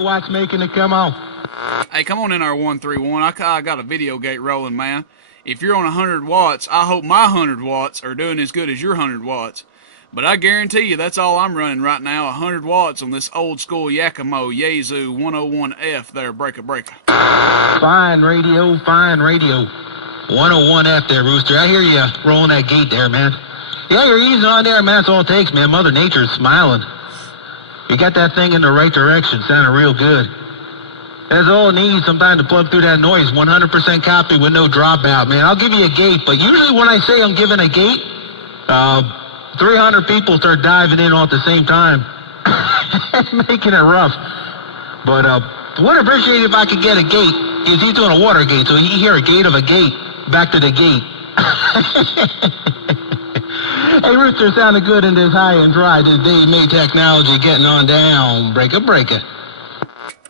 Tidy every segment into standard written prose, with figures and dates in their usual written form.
Watchmaking to come on. Hey, come on in our 131. I got a video gate rolling, man. If you're on 100 watts, I hope my 100 watts are doing as good as your 100 watts. But I guarantee you that's all I'm running right now, 100 watts on this old school Yakimo Yaesu 101F there, breaker. Fine radio, fine radio. 101F there, Rooster. I hear you rolling that gate there, man. Yeah, you're easing on there, man. That's all it takes, man. Mother Nature's smiling. You got that thing in the right direction, sounding real good. That's all it needs, sometimes to plug through that noise. 100% copy with no dropout, man. I'll give you a gate, but usually when I say I'm giving a gate, 300 people start diving in all at the same time, making it rough. But would appreciate if I could get a gate. He's doing a water gate, so you hear a gate of a gate, back to the gate. Hey, Rooster, sounded good in this high and dry. This Dave May technology getting on down. Breaker.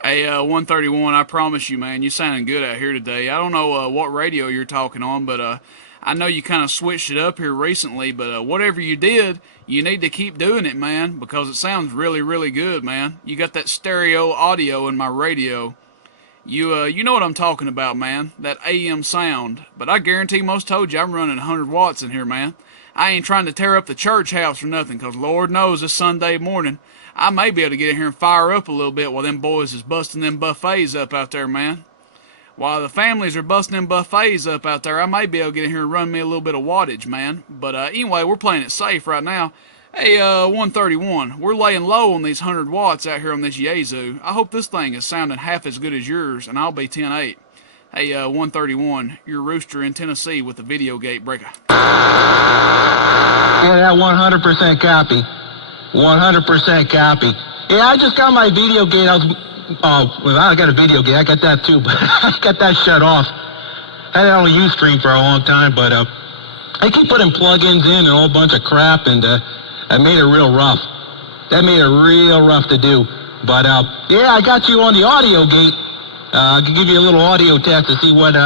Hey, 131, I promise you, man, you sounding good out here today. I don't know what radio you're talking on, but I know you kind of switched it up here recently, but whatever you did, you need to keep doing it, man, because it sounds really, really good, man. You got that stereo audio in my radio. You know what I'm talking about, man, that AM sound. But I guarantee most told you I'm running 100 watts in here, man. I ain't trying to tear up the church house or nothing, because Lord knows this Sunday morning, I may be able to get in here and fire up a little bit while them boys is busting them buffets up out there, man. While the families are busting them buffets up out there, I may be able to get in here and run me a little bit of wattage, man. But anyway, we're playing it safe right now. Hey, 131, we're laying low on these 100 watts out here on this Yaesu. I hope this thing is sounding half as good as yours, and I'll be 10-8. Hey, 131, you're Rooster in Tennessee with the video gate breaker. Yeah, that 100% copy. 100% copy. Yeah, I just got my video gate. Well, I got a video gate. I got that too, but I got that shut off. I had it on Ustream for a long time, but I keep putting plugins in and a whole bunch of crap, and that made it real rough. That made it real rough to do. But yeah, I got you on the audio gate. I can give you a little audio test to see what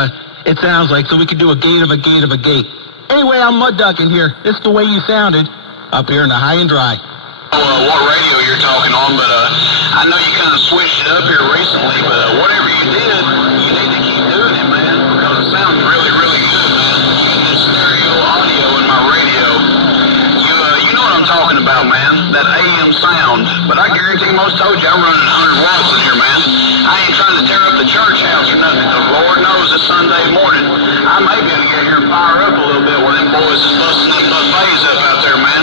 it sounds like, so we can do a gate of a gate of a gate. Anyway, I'm mud ducking here. This is the way you sounded up here in the high and dry. What radio you're talking on, but I know you kind of switched it up here recently, but whatever you did, you need to keep doing it, man, because it sounds really, really good, man. Using this stereo audio in my radio. You know what I'm talking about, man, that AM sound, but I guarantee most told you I'm running 100 watts in here, man. I ain't trying to tear up the church house or nothing, because Lord knows it's Sunday morning. I may be able to get here and fire up a little bit while them boys is busting them buffets up out there, man.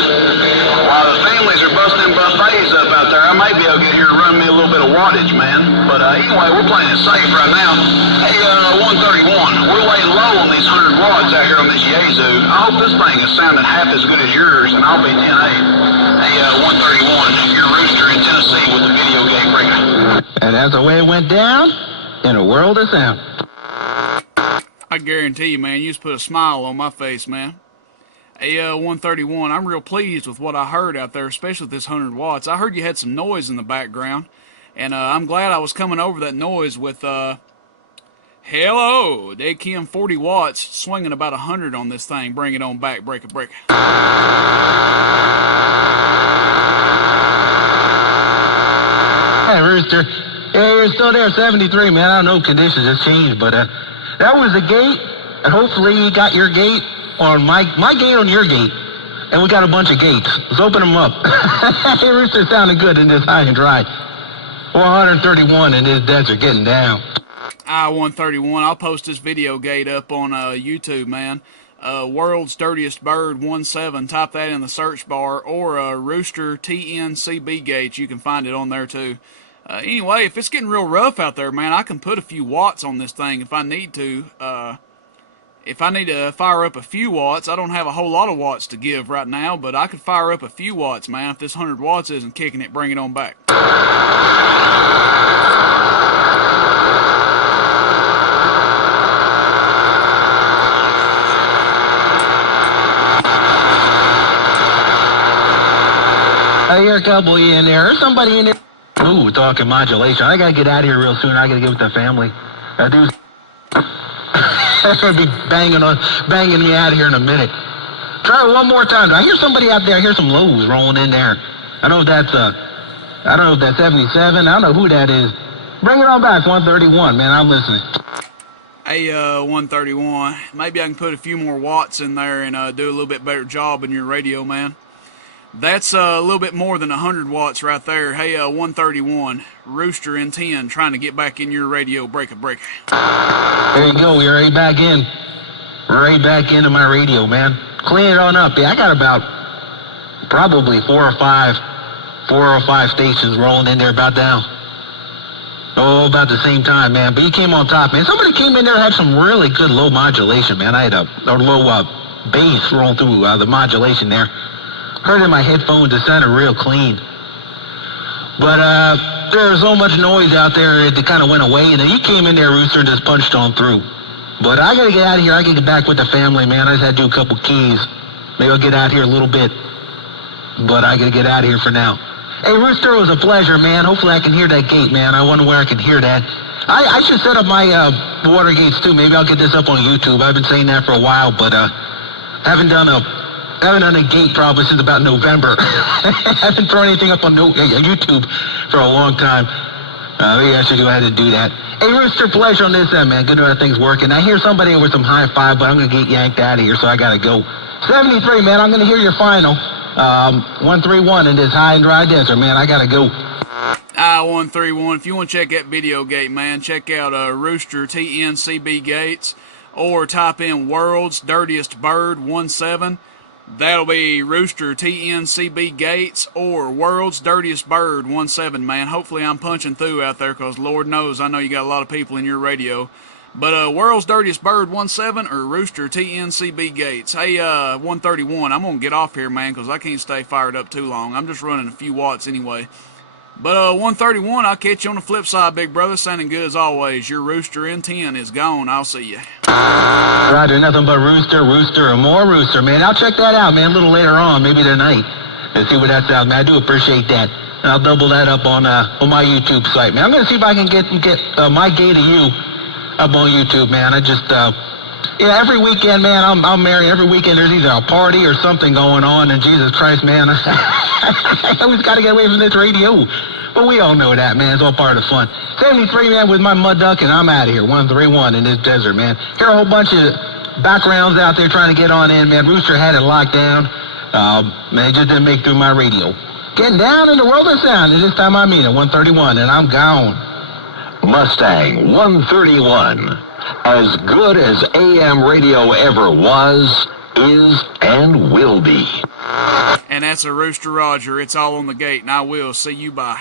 While the families are busting them buffets up out there, I may be able to get here and run me a little bit of wattage, man. But anyway, we're playing it safe right now. Hey, 131, we're laying low on these 100 watts out here on this Yaesu. I hope this thing is sounding half as good as yours, and I'll be 10-8. Hey, 131, you're Rooster in Tennessee with the video game breaker. And that's the way it went down in a world of sound. I guarantee you, man, you just put a smile on my face, man. Hey, 131, I'm real pleased with what I heard out there, especially with this 100 watts. I heard you had some noise in the background, and I'm glad I was coming over that noise with, hello, they came 40 watts, swinging about 100 on this thing. Bring it on back, breaker. Hey, Rooster. Yeah, you're still there, 73, man. I don't know, conditions has changed, but that was a gate, and hopefully you got your gate on my gate on your gate, and we got a bunch of gates. Let's open them up. Hey, Rooster, sounding good in this high and dry. 131 in this desert getting down. 131, I'll post this video gate up on YouTube, man. World's Dirtiest Bird 17. Type that in the search bar, or Rooster TNCB gates. You can find it on there too. Anyway, if it's getting real rough out there, man, I can put a few watts on this thing if I need to. If I need to fire up a few watts, I don't have a whole lot of watts to give right now, but I could fire up a few watts, man. If this 100 watts isn't kicking it, bring it on back. I hear a couple in there. There's somebody in there. Ooh, talking modulation. I gotta get out of here real soon. I gotta get with the family. I do. I'm gonna be banging me out of here in a minute. Try it one more time. I hear somebody out there. I hear some lows rolling in there. I don't know if that's 77. I don't know who that is. Bring it on back, 131, man. I'm listening. Hey, 131, maybe I can put a few more watts in there and do a little bit better job in your radio, man. That's a little bit more than 100 watts right there. Hey, 131, Rooster in 10, trying to get back in your radio. Break it. There you go. You're right back in. Right back into my radio, man. Clean it on up. Yeah, I got about probably four or five stations rolling in there about now. Oh, about the same time, man. But you came on top, man. Somebody came in there and had some really good low modulation, man. I had a low bass rolling through the modulation there. Heard in my headphones, it sounded real clean. But there was so much noise out there, it kind of went away. And then you came in there, Rooster, and just punched on through. But I got to get out of here. I can get back with the family, man. I just had to do a couple keys. Maybe I'll get out here a little bit. But I got to get out of here for now. Hey, Rooster, it was a pleasure, man. Hopefully I can hear that gate, man. I wonder where I can hear that. I should set up my water gates, too. Maybe I'll get this up on YouTube. I've been saying that for a while, but haven't done a gate probably since about November. Haven't thrown anything up on YouTube for a long time. Maybe I should go ahead and do that. Hey, Rooster, pleasure on this end, man. Good to know that thing's working. I hear somebody with some high five, but I'm going to get yanked out of here, so I got to go. 73, man. I'm going to hear your final. 131 in this high and dry desert, man. I gotta go. 131. If you want to check that video gate, man, check out Rooster TNCB Gates, or type in World's Dirtiest Bird 17. That'll be Rooster TNCB Gates or World's Dirtiest Bird 17, man. Hopefully I'm punching through out there, because Lord knows I know you got a lot of people in your radio. But World's Dirtiest Bird 17 or Rooster TNCB Gates. Hey, 131, I'm going to get off here, man, because I can't stay fired up too long. I'm just running a few watts anyway. But 131, I'll catch you on the flip side, big brother. Sounding good as always. Your Rooster in 10 is gone. I'll see you. Roger, nothing but Rooster, and more Rooster, man. I'll check that out, man, a little later on, maybe tonight, and see what that sounds, man. I do appreciate that. And I'll double that up on my YouTube site, man. I'm going to see if I can get my gate of you up on YouTube, man. I just, every weekend, man, I'm married. Every weekend there's either a party or something going on, and Jesus Christ, man, I always got to get away from this radio. But we all know that, man. It's all part of the fun. 73, man, with my mud duck, and I'm out of here. 131 in this desert, man. Hear a whole bunch of backgrounds out there trying to get on in, man. Rooster had it locked down. Man, it just didn't make through my radio. Getting down in the world of sound, and this time I mean it, 131, and I'm gone. Mustang 131. As good as AM radio ever was, is, and will be. And that's a Rooster Roger. It's all on the gate, and I will see you. Bye.